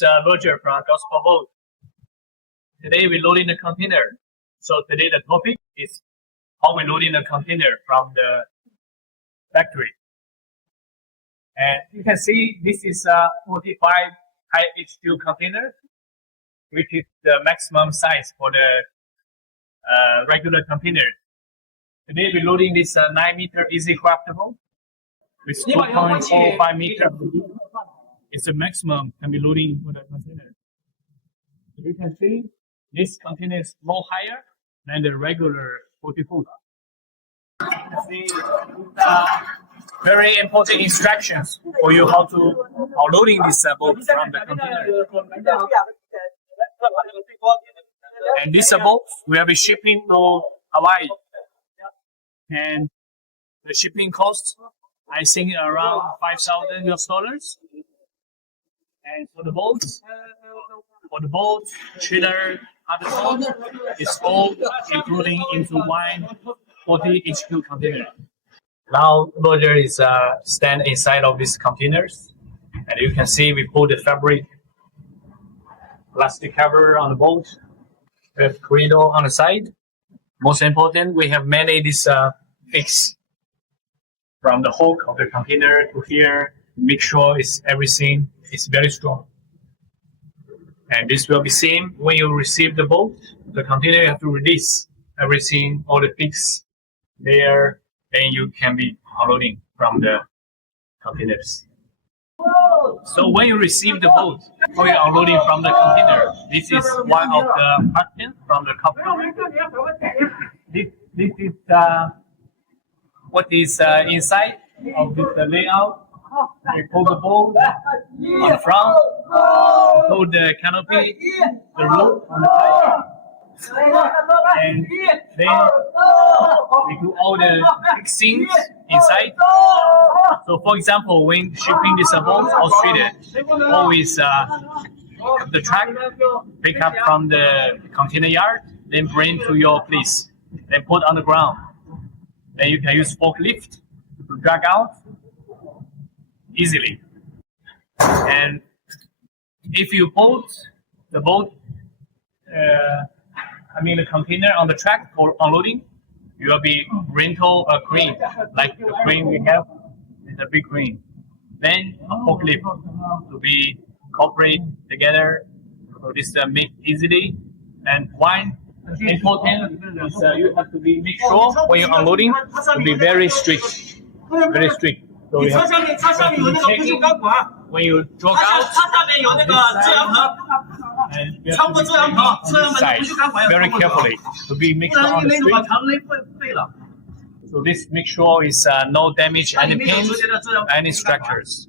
is Roger from Gospel Boat. Today we're loading the container. So today the topic is how we're loading the container from the factory. And you can see this is a 45 high H2 container, which is the maximum size for the regular container. Today we're loading this 9 meter easy craftable with 2.45 meter. It's the maximum can be loading for the container. You can see this container is more higher than the regular 40 foot. You can see very important instructions for you how to loading this boat from the container. And this boat will be shipping to Hawaii. And the shipping cost, I think around $5,000. And for the boat, trailer, other boat, it's all including into one 40 H2 container. Now Roger is stand inside of these containers, and you can see we put the fabric plastic cover on the boat. We have corridor on the side. Most important, we have many this fix from the hook of the container to here. Make sure everything is very strong. And this will be same when you receive the boat. The container you have to release everything, all the fix there, then you can be unloading from the containers. So when you receive the boat, when you're unloading from the container, this is one of the questions from the customer. This is what is inside of this layout. We put the boat on the front, put the canopy, the roof on the side, and then we do all the fixings inside. So for example, when shipping this boat to Australia, always the truck pick up from the container yard, then bring to your place, then put on the ground. Then you can use forklift to drag out easily. And if you put the boat, the container on the track for unloading, you will be rental a crane, like the crane we have is a big crane. Then a forklift to be cooperate together, so this make easily. And one important is you have to be make sure when you're unloading to be very strict, very strict. So you have to be checking when you drag out and you have to be checking on this side very carefully to be make sure on the street. So this make sure is no damage any pins, any structures.